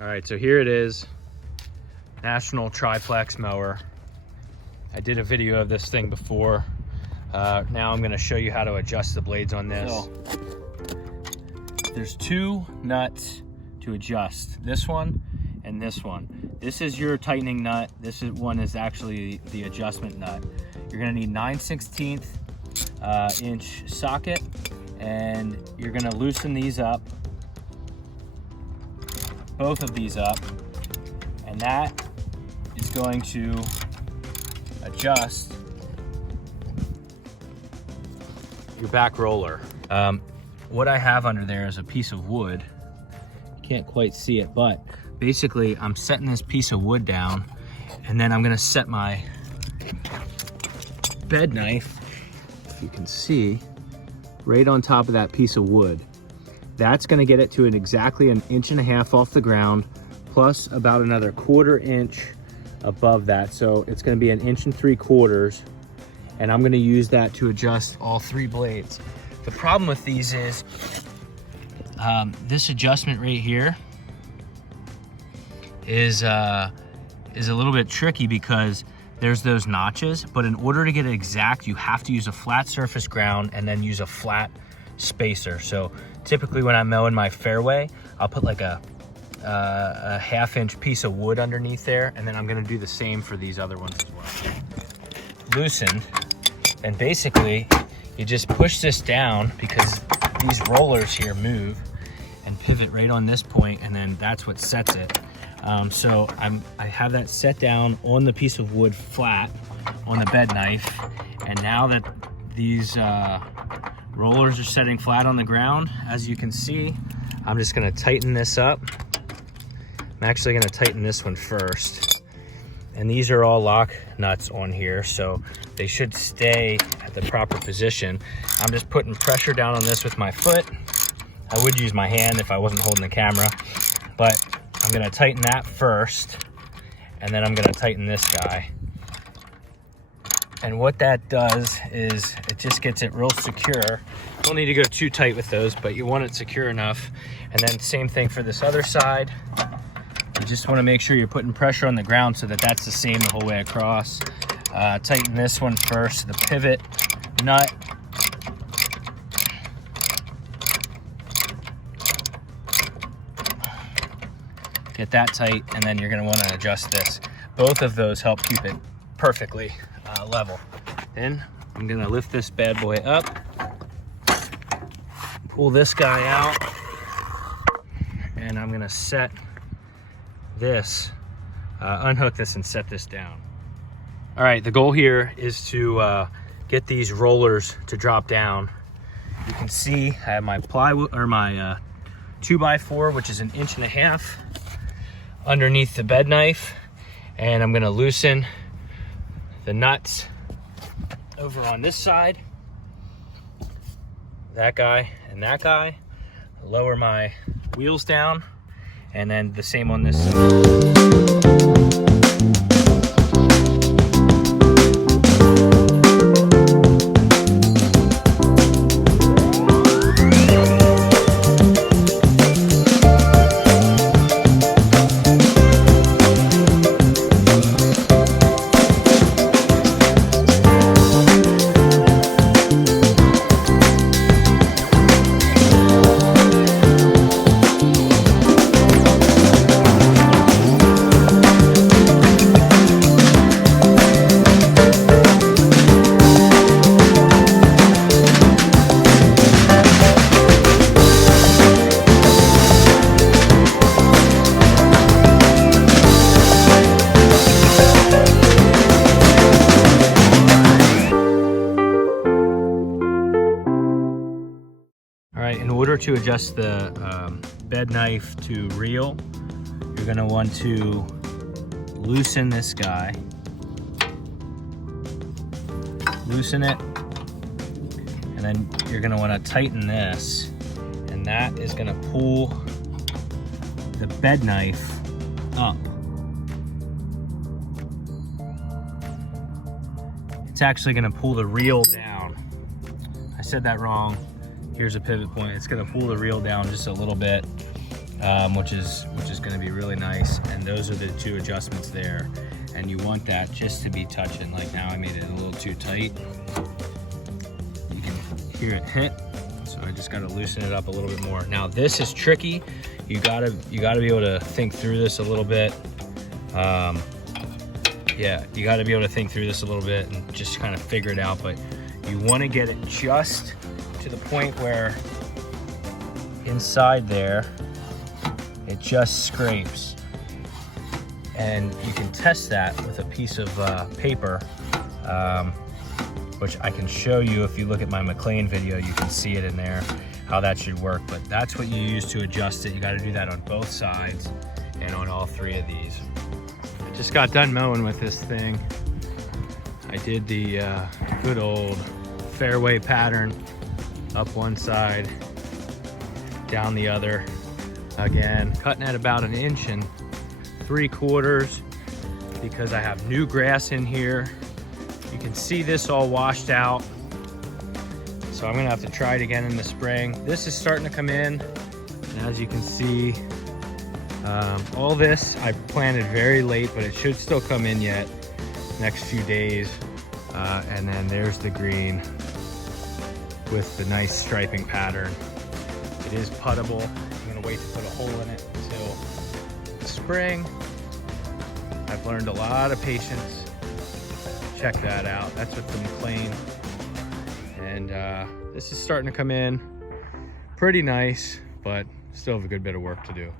All right, so here it is, National Triplex mower. I did a video of this thing before. Now I'm gonna show you how to adjust the blades on this. So, there's two nuts to adjust, this one and this one. This is your tightening nut. This one is actually the adjustment nut. You're gonna need 9/16 inch socket, and you're gonna loosen these up, both of these up, and that is going to adjust your back roller. What I have under there is a piece of wood. You can't quite see it, but basically I'm setting this piece of wood down, and then I'm gonna set my bed knife, if you can see, right on top of that piece of wood. That's gonna get it to exactly 1.5 inches off the ground, plus about another 1/4 inch above that. So it's gonna be 1.75 inches, and I'm gonna use that to adjust all 3 blades. The problem with these is this adjustment right here is a little bit tricky because there's those notches, but in order to get it exact, you have to use a flat surface ground and then use a flat spacer. So typically when I'm mowing my fairway, I'll put like a 1/2 inch piece of wood underneath there, and then I'm gonna do the same for these other ones as well. Loosened, and basically you just push this down because these rollers here move and pivot right on this point, and then that's what sets it. So I have that set down on the piece of wood flat on the bed knife, and now that these rollers are setting flat on the ground, as you can see, I'm just gonna tighten this up. I'm actually gonna tighten this one first. And these are all lock nuts on here, so they should stay at the proper position. I'm just putting pressure down on this with my foot. I would use my hand if I wasn't holding the camera, but I'm gonna tighten that first, and then I'm gonna tighten this guy. And what that does is it just gets it real secure. Don't need to go too tight with those, but you want it secure enough. And then same thing for this other side. You just want to make sure you're putting pressure on the ground so that that's the same the whole way across. Tighten this one first, the pivot nut. Get that tight, and then you're going to want to adjust this. Both of those help keep it perfectly level. Then I'm going to lift this bad boy up, pull this guy out, and I'm going to set this, unhook this and set this down. All right, the goal here is to get these rollers to drop down. You can see I have my plywood, or my 2x4, which is 1.5 inches underneath the bed knife, and I'm gonna loosen the nuts over on this side, that guy and that guy, lower my wheels down, and then the same on this side. In order to adjust the bed knife to reel, you're going to want to loosen this guy, loosen it, and then you're going to want to tighten this, and that is going to pull the bed knife up. It's actually going to pull the reel down. I said that wrong. Here's a pivot point. It's going to pull the reel down just a little bit, which is going to be really nice. And those are the two adjustments there. And you want that just to be touching. Like now I made it a little too tight. You can hear it hit. So I just gotta loosen it up a little bit more. Now this is tricky. You gotta be able to think through this a little bit. Yeah, you gotta be able to think through this a little bit and just kind of figure it out. But you wanna get it just to the point where inside there, it just scrapes. And you can test that with a piece of paper, which I can show you. If you look at my McLean video, you can see it in there, how that should work. But that's what you use to adjust it. You gotta do that on both sides and on all three of these. I just got done mowing with this thing. I did the good old fairway pattern, up one side, down the other. Again, cutting at about 1 3/4 inches because I have new grass in here. You can see this all washed out. So I'm gonna have to try it again in the spring. This is starting to come in. And as you can see, all this I planted very late, but it should still come in yet next few days. And then there's the green with the nice striping pattern. It is puttable. I'm gonna wait to put a hole in it until spring. I've learned a lot of patience. Check that out. That's with the McLean. And this is starting to come in pretty nice, but still have a good bit of work to do.